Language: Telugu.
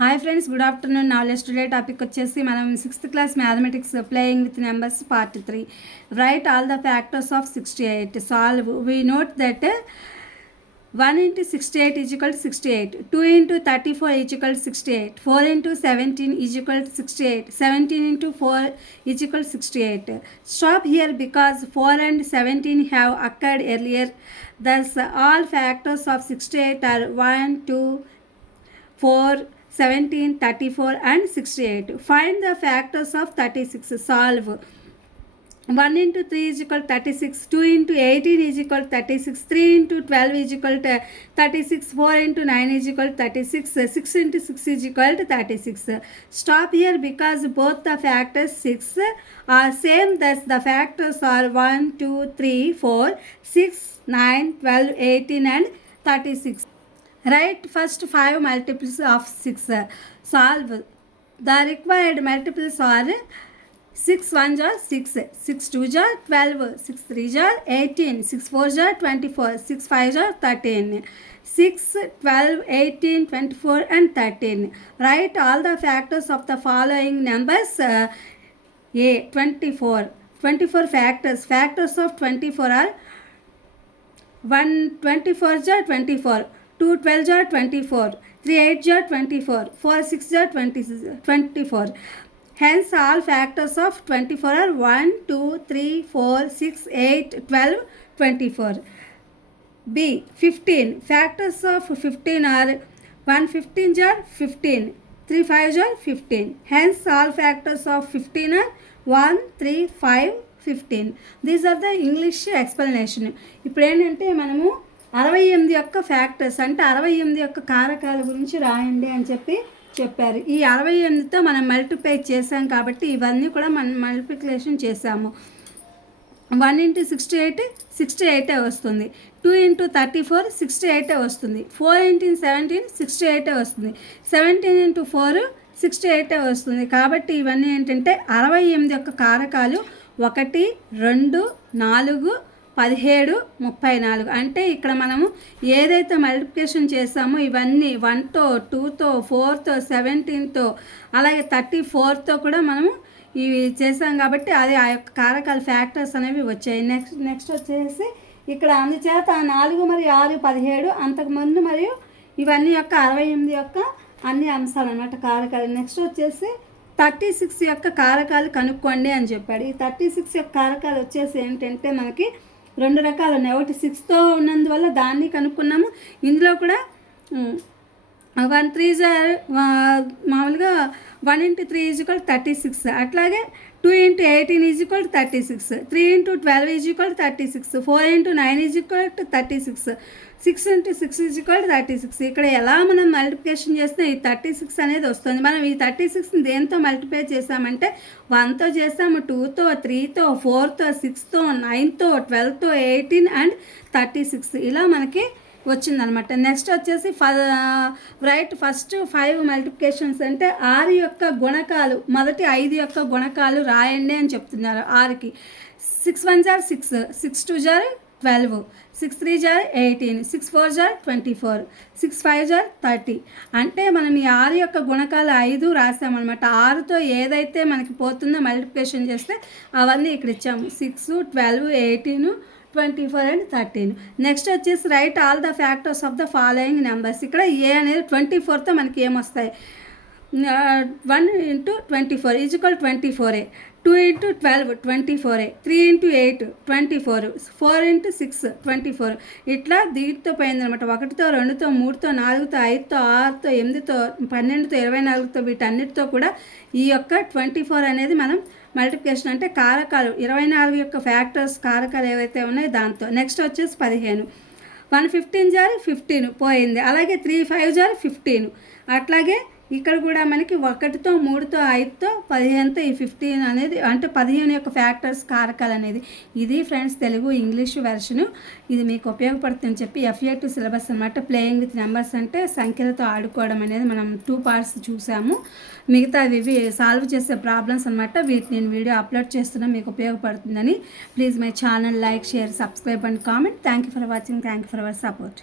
Hi friends, good afternoon. Knowledge today topic వచ్చేసి మనం 6th class mathematics playing with numbers part 3. Right all the factors of 68. Solve. We note that 1 into 68 is equal to 68, 2 into 34 is equal to 68, 4 into 17 is equal to 68, 17 into 4 is equal to 68. Stop here because 4 and 17 have occurred earlier. Thus all factors of 68 are 1, 2, 4, 17, 34 and 68. Find the factors of 36. Solve. 1 into 3 is equal to 36, 2 into 18 is equal to 36, 3 into 12 is equal to 36, 4 into 9 is equal to 36, 6 into 6 is equal to 36. Stop here because both the factors 6 are same. Thus the factors are 1, 2, 3, 4, 6, 9, 12, 18 and 36. Write first 5 multiples of 6. Solve. The required multiples are 6 1s are 6, 6 2s are 12, 6 3s are 18, 6 4s are 24, 6 5s are 13, 6, 12, 18, 24 and 13. Write all the factors of the following numbers. A. 24. 24 factors. Factors of 24 are 1 24s are 24, 2 12s are 24, 3 8s are 24, 4 6s are 24. Hence all factors of 24 are 1, 2, 3, 4, 6, 8, 12, 24. B. 15. Factors of 15 are 1 15s are 15, 3 5s are 15. Hence all factors of 15 are 1, 3, 5, 15. These are the English explanation. ఇప్పుడు ఏంటంటే మనము 68 యొక్క ఫ్యాక్టర్స్ అంటే 68 యొక్క కారకాల గురించి రాయండి అని చెప్పారు. ఈ 68తో మనం మల్టిప్లై చేసాం కాబట్టి ఇవన్నీ కూడా మనం మల్టిప్లికేషన్ చేసాము. 1 into 68 68 వస్తుంది, 2 into 34 68 వస్తుంది, 4 into 17 68 వస్తుంది, 17 into 4 68 వస్తుంది. కాబట్టి ఇవన్నీ ఏంటంటే 68 యొక్క కారకాలు 1, 2, 4, 17, 34. అంటే ఇక్కడ మనము ఏదైతే మల్టిప్లికేషన్ చేసామో ఇవన్నీ 1తో 2తో 4తో 17తో అలాగే 34తో కూడా మనము ఇవి చేసాం కాబట్టి అది ఆ యొక్క కారకాల ఫ్యాక్టర్స్ అనేవి వచ్చాయి. నెక్స్ట్ వచ్చేసి ఇక్కడ అందుచేత 4 మరియు 6 17 అంతకుముందు మరియు ఇవన్నీ యొక్క 68 యొక్క అన్ని అంశాలు అన్నమాట కారకాలు. నెక్స్ట్ వచ్చేసి 36 యొక్క కారకాలు కనుక్కోండి అని చెప్పాడు. ఈ 36 యొక్క కారకాలు వచ్చేసి ఏంటంటే మనకి 2 రకాలు ఉన్నాయి. ఒకటి 6తో ఉన్నందువల్ల దాన్ని కనుక్కున్నాము. ఇందులో కూడా 1 3s మామూలుగా 1 into 3 is equal to 36, అట్లాగే 2 into 18 is equal to 36, 3 into 12 is equal to 36, 4 into 9 is equal to 36, 6 into 6 is equal to 36. ఇక్కడ ఎలా మనం మల్టిప్లికేషన్ చేస్తే ఈ 36 అనేది వస్తుంది. మనం ఈ 36ని దేంతో మల్టిప్లై చేసామంటే 1తో చేసాము, 2తో 3తో 4తో 6తో 9తో 12తో 18 అండ్ 36 ఇలా మనకి వచ్చిందనమాట. నెక్స్ట్ వచ్చేసి రైట్ ఫస్ట్ 5 మల్టిప్లికేషన్స్ అంటే 6 యొక్క గుణకాలు, మొదటి 5 యొక్క గుణకాలు రాయండి అని చెప్తున్నారు. 6కి 6 1s are 6, 6 2s are 12, 6 3s are 18, 6 4s are 24, 6 5s are 30. అంటే మనం ఈ 6 యొక్క గుణకాలు 5 రాసామన్నమాట. 6తో ఏదైతే మనకి పోతుందో మల్టిప్లికేషన్ చేస్తే అవన్నీ ఇక్కడ ఇచ్చాము. 6, 12, 18, 24 and 13. నెక్స్ట్ వచ్చేసి right all the factors of the following numbers. ఇక్కడ ఏ అనేది 24తో మనకి ఏమొస్తాయి? 1 into 24 is equal to 24a, 2 into 12 24a, 3 into 8 24, 4 into 6 24. ఇట్లా దీంతో పోయిందనమాట. 1తో 2తో 3తో 4తో 5తో 6తో 8తో 12తో 24తో వీటన్నిటితో కూడా ఈ యొక్క 24 అనేది మనం మల్టిప్లికేషన్ అంటే కారకాలు 24 యొక్క ఫ్యాక్టర్స్ కారకాలు ఏవైతే ఉన్నాయో దాంతో. నెక్స్ట్ వచ్చేసి 15, 1 15s are 15 పోయింది. అలాగే 3 5s are 15. అట్లాగే ఇక్కడ కూడా మనకి 1తో 3తో 5తో 15తో ఈ 15 అనేది అంటే 15 యొక్క ఫ్యాక్టర్స్ కారకాలు అనేది. ఇది ఫ్రెండ్స్ తెలుగు ఇంగ్లీష్ వెర్షను. ఇది మీకు ఉపయోగపడుతుందని చెప్పి FA2 సిలబస్ అనమాట. ప్లేయింగ్ విత్ నెంబర్స్ అంటే సంఖ్యలతో ఆడుకోవడం అనేది మనం 2 parts చూసాము. మిగతా ఇవి సాల్వ్ చేసే ప్రాబ్లమ్స్ అనమాట. వీటిని నేను వీడియో అప్లోడ్ చేస్తున్నా, మీకు ఉపయోగపడుతుందని. Please my channel like share subscribe and comment. Thank you for watching. Thank you for our support.